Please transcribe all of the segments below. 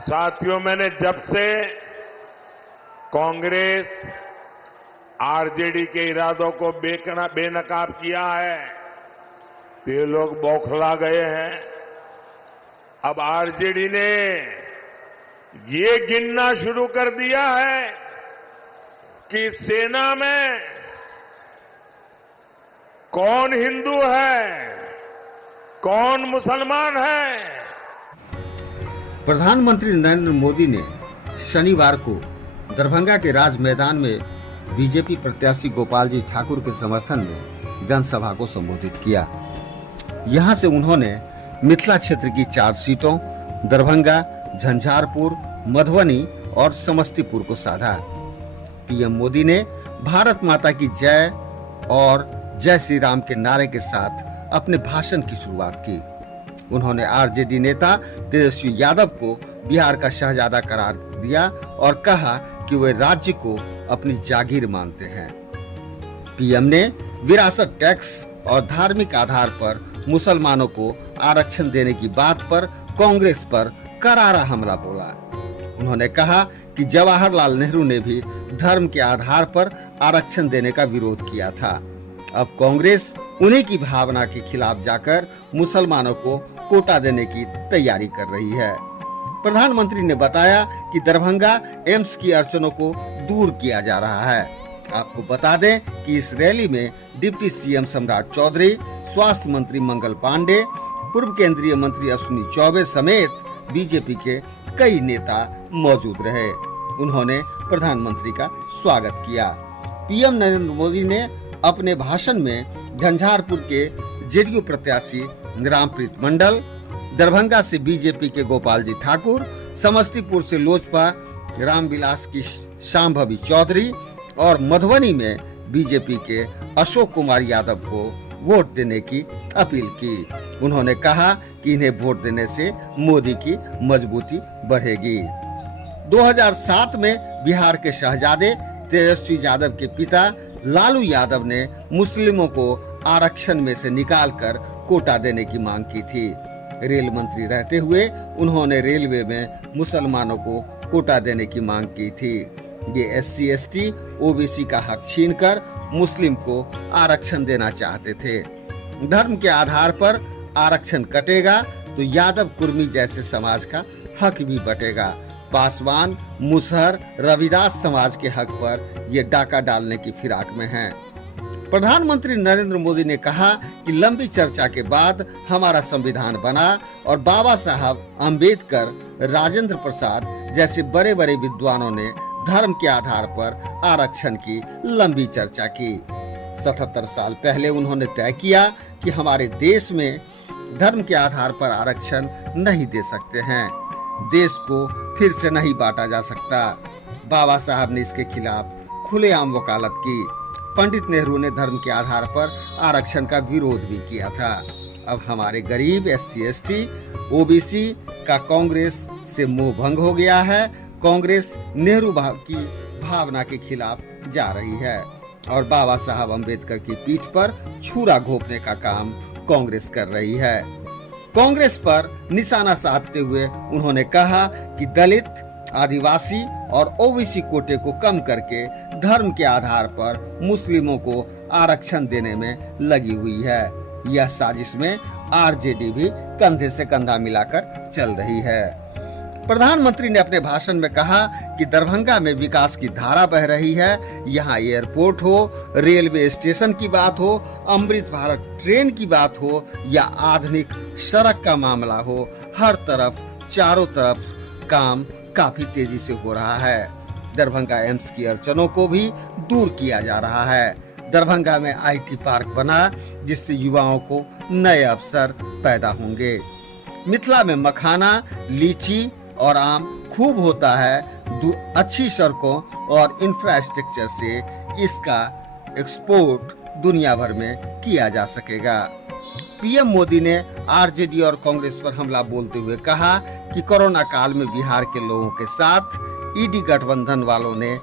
साथियों, मैंने जब से कांग्रेस आरजेडी के इरादों को बेनकाब किया है तो ये लोग बौखला गए हैं। अब आरजेडी ने ये गिनना शुरू कर दिया है कि सेना में कौन हिंदू है, कौन मुसलमान है। प्रधानमंत्री नरेंद्र मोदी ने शनिवार को दरभंगा के राज मैदान में बीजेपी प्रत्याशी गोपाल जी ठाकुर के समर्थन में जनसभा को संबोधित किया। यहां से उन्होंने मिथिला क्षेत्र की 4 सीटों दरभंगा, झंझारपुर, मधुबनी और समस्तीपुर को साधा। पीएम मोदी ने भारत माता की जय और जय श्री राम के नारे के साथ अपने भाषण की शुरुआत की। उन्होंने आरजेडी नेता तेजस्वी यादव को बिहार का शहजादा करार दिया और कहा कि वे राज्य को अपनी जागीर मानते हैं। पीएम ने विरासत टैक्स और धार्मिक आधार पर मुसलमानों को आरक्षण देने की बात पर कांग्रेस पर करारा हमला बोला। उन्होंने कहा कि जवाहरलाल नेहरू ने भी धर्म के आधार पर आरक्षण देने का विरोध किया था। अब कांग्रेस उन्हीं की भावना के खिलाफ जाकर मुसलमानों को कोटा देने की तैयारी कर रही है। प्रधानमंत्री ने बताया कि दरभंगा एम्स की अड़चनों को दूर किया जा रहा है। आपको बता दें कि इस रैली में डिप्टी सीएम सम्राट चौधरी, स्वास्थ्य मंत्री मंगल पांडे, पूर्व केंद्रीय मंत्री अश्विनी चौबे समेत बीजेपी के कई नेता मौजूद रहे। उन्होंने प्रधानमंत्री का स्वागत किया। पीएम नरेंद्र मोदी ने अपने भाषण में झंझारपुर के जेडीयू प्रत्याशी रामप्रीत मंडल, दरभंगा से बीजेपी के गोपाल जी ठाकुर, समस्तीपुर से लोजपा रामविलास की शांभवी चौधरी और मधुबनी में बीजेपी के अशोक कुमार यादव को वोट देने की अपील की। उन्होंने कहा कि इन्हें वोट देने से मोदी की मजबूती बढ़ेगी। 2007 में बिहार के शहजादे तेजस्वी यादव के पिता लालू यादव ने मुस्लिमों को आरक्षण में से निकालकर कोटा देने की मांग की थी। रेल मंत्री रहते हुए उन्होंने रेलवे में मुसलमानों को कोटा देने की मांग की थी। ये SC, ST, OBC का हक छीनकर मुस्लिम को आरक्षण देना चाहते थे। धर्म के आधार पर आरक्षण कटेगा तो यादव कुर्मी जैसे समाज का हक भी बटेगा। पासवान, मुसहर, रविदास समाज के हक पर ये डाका डालने की फिराक में हैं। प्रधानमंत्री नरेंद्र मोदी ने कहा कि लंबी चर्चा के बाद हमारा संविधान बना और बाबा साहब अंबेडकर, राजेंद्र प्रसाद जैसे बड़े बड़े विद्वानों ने धर्म के आधार पर आरक्षण की लंबी चर्चा की। 77 साल पहले उन्होंने तय किया कि हमारे देश में धर्म के आधार पर आरक्षण नहीं दे सकते हैं। देश को फिर से नहीं बांटा जा सकता। बाबा साहब ने इसके खिलाफ खुलेआम वकालत की। पंडित नेहरू ने धर्म के आधार पर आरक्षण का विरोध भी किया था। अब हमारे गरीब SC, ST, OBC का कांग्रेस से मोह भंग हो गया है। कांग्रेस नेहरू की भावना के खिलाफ जा रही है और बाबा साहब अंबेडकर की पीठ पर छुरा घोंपने का काम कांग्रेस कर रही है। कांग्रेस पर निशाना साधते हुए उन्होंने कहा कि दलित, आदिवासी और OBC कोटे को कम करके धर्म के आधार पर मुस्लिमों को आरक्षण देने में लगी हुई है। यह साजिश में आरजेडी भी कंधे से कंधा मिलाकर चल रही है। प्रधानमंत्री ने अपने भाषण में कहा कि दरभंगा में विकास की धारा बह रही है। यहाँ एयरपोर्ट हो, रेलवे स्टेशन की बात हो, अमृत भारत ट्रेन की बात हो या आधुनिक सड़क का मामला हो, हर तरफ चारों तरफ काम काफी तेजी से हो रहा है। दरभंगा एम्स की अड़चनों को भी दूर किया जा रहा है। दरभंगा में IT पार्क बना जिससे युवाओं को नए अवसर पैदा होंगे। मिथिला में मखाना, लीची और आम खूब होता है। अच्छी सड़कों और इंफ्रास्ट्रक्चर से इसका एक्सपोर्ट दुनिया भर में किया जा सकेगा। पीएम मोदी ने आरजेडी और कांग्रेस पर हमला बोलते हुए कहा कि कोरोना काल में बिहार के लोगों के साथ ईडी गठबंधन वालों ने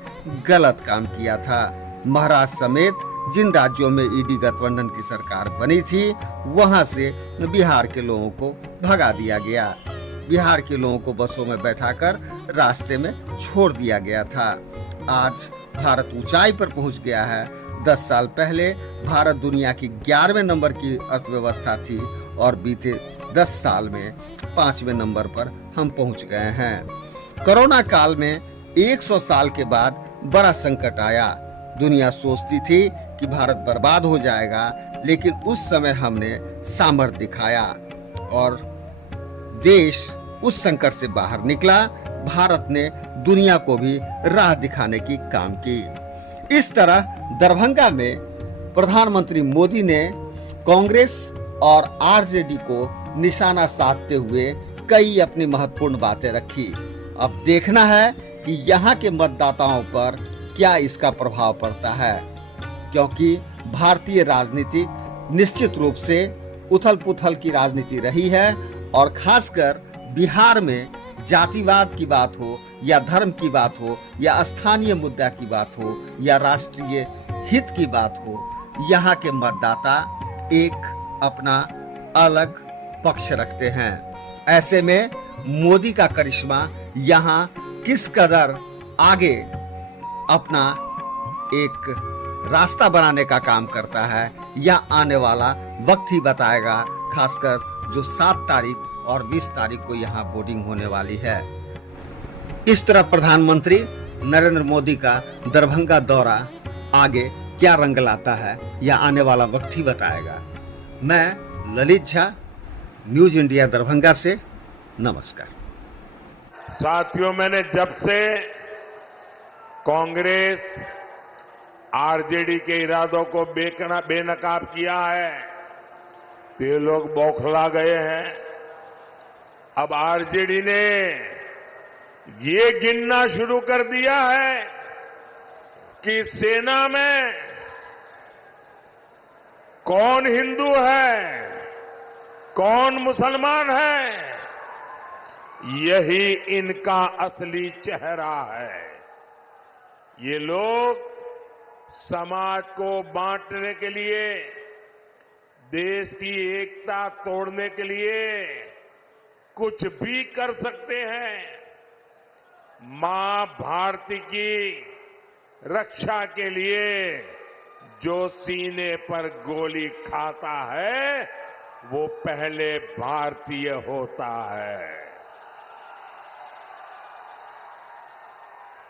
गलत काम किया था। महाराष्ट्र समेत जिन राज्यों में ईडी गठबंधन की सरकार बनी थी वहां से बिहार के लोगों को भगा दिया गया। बिहार के लोगों को बसों में बैठाकर रास्ते में छोड़ दिया गया था। आज भारत ऊंचाई पर पहुंच गया है। 10 साल पहले भारत दुनिया की 11वें नंबर की अर्थव्यवस्था थी और बीते 10 साल में 5वें नंबर पर हम पहुंच गए हैं। कोरोना काल में 100 साल के बाद बड़ा संकट आया। दुनिया सोचती थी कि भारत बर्बाद हो जाएगा, लेकिन उस समय हमने सामर्थ्य दिखाया और देश उस संकट से बाहर निकला। भारत ने दुनिया को भी राह दिखाने की काम की। इस तरह दरभंगा में प्रधानमंत्री मोदी ने कांग्रेस और आरजेडी को निशाना साधते हुए कई अपनी महत्वपूर्ण बातें रखी। अब देखना है कि यहाँ के मतदाताओं पर क्या इसका प्रभाव पड़ता है, क्योंकि भारतीय राजनीति निश्चित रूप से उथल पुथल की राजनीति रही है और खासकर बिहार में जातिवाद की बात हो या धर्म की बात हो या स्थानीय मुद्दा की बात हो या राष्ट्रीय हित की बात हो, यहाँ के मतदाता एक अपना अलग पक्ष रखते हैं। ऐसे में मोदी का करिश्मा यहाँ किस कदर आगे अपना एक रास्ता बनाने का काम करता है, या आने वाला वक्त ही बताएगा, खासकर जो 7 तारीख और 20 तारीख को यहाँ वोटिंग होने वाली है। इस तरह प्रधानमंत्री नरेंद्र मोदी का दरभंगा दौरा आगे क्या रंग लाता है, या आने वाला वक्त ही बताएगा। मैं ललित झा, न्यूज इंडिया दरभंगा से, नमस्कार। साथियों, मैंने जब से कांग्रेस आरजेडी के इरादों को बेनकाब किया है तो ये लोग बौखला गए हैं। अब आरजेडी ने ये गिनना शुरू कर दिया है कि सेना में कौन हिंदू है, कौन मुसलमान है, यही इनका असली चेहरा है। ये लोग समाज को बांटने के लिए, देश की एकता तोड़ने के लिए कुछ भी कर सकते हैं। मां भारती की रक्षा के लिए जो सीने पर गोली खाता है वो पहले भारतीय होता है।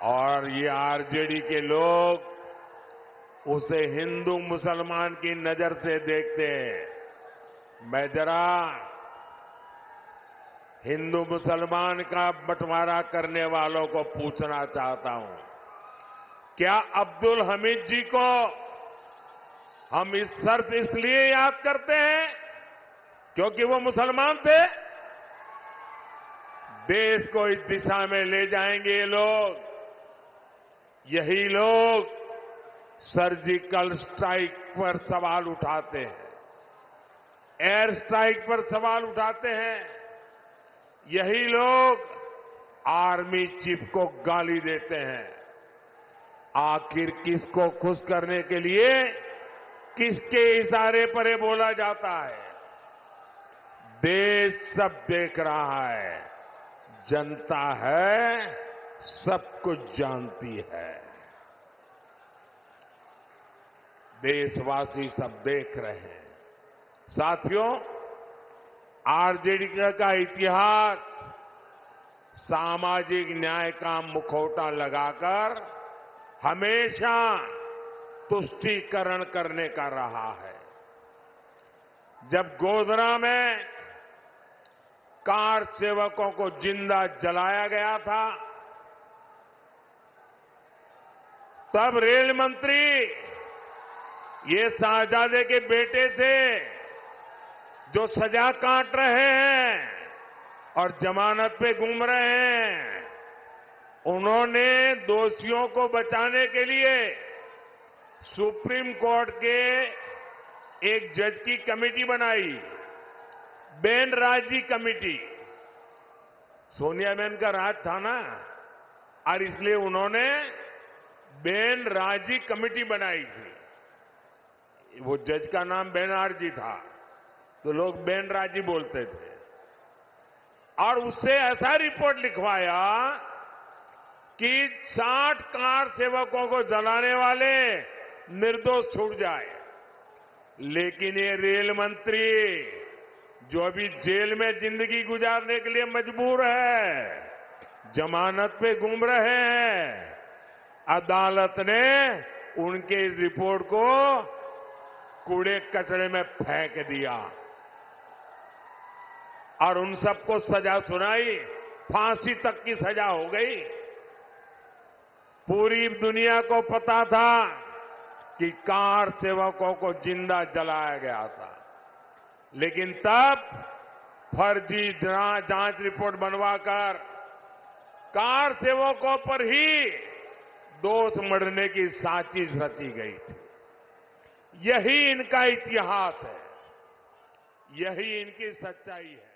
और ये आरजेडी के लोग उसे हिंदू मुसलमान की नजर से देखते हैं। मैं जरा हिंदू मुसलमान का बंटवारा करने वालों को पूछना चाहता हूं, क्या अब्दुल हमीद जी को हम सिर्फ इसलिए याद करते हैं क्योंकि वो मुसलमान थे? देश को इस दिशा में ले जाएंगे ये लोग। यही लोग सर्जिकल स्ट्राइक पर सवाल उठाते हैं, एयर स्ट्राइक पर सवाल उठाते हैं। यही लोग आर्मी चीफ को गाली देते हैं। आखिर किसको खुश करने के लिए किसके इशारे पर ये बोला जाता है? देश सब देख रहा है, जनता है, सब कुछ जानती है। देशवासी सब देख रहे हैं। साथियों, आरजेडी का इतिहास सामाजिक न्याय का मुखौटा लगाकर हमेशा तुष्टीकरण करने का रहा है। जब गोधरा में कार सेवकों को जिंदा जलाया गया था, तब रेल मंत्री ये शाहजादे के बेटे थे जो सजा काट रहे हैं और जमानत पे घूम रहे हैं। उन्होंने दोषियों को बचाने के लिए सुप्रीम कोर्ट के एक जज की कमेटी बनाई, बेन राजी कमेटी। सोनिया बहन का राज था ना, और इसलिए उन्होंने बेन राजी कमेटी बनाई थी। वो जज का नाम बेनर्जी था तो लोग बेन राजी बोलते थे। और उससे ऐसा रिपोर्ट लिखवाया कि 60 कार सेवकों को जलाने वाले निर्दोष छूट जाए। लेकिन ये रेल मंत्री जो अभी जेल में जिंदगी गुजारने के लिए मजबूर है, जमानत पे घूम रहे हैं, अदालत ने उनके इस रिपोर्ट को कूड़े कचरे में फेंक दिया और उन सबको सजा सुनाई, फांसी तक की सजा हो गई। पूरी दुनिया को पता था कि कार सेवकों को जिंदा जलाया गया था, लेकिन तब फर्जी जांच रिपोर्ट बनवाकर कार सेवकों पर ही दोष मढ़ने की साजिश रची गई थी। यही इनका इतिहास है, यही इनकी सच्चाई है।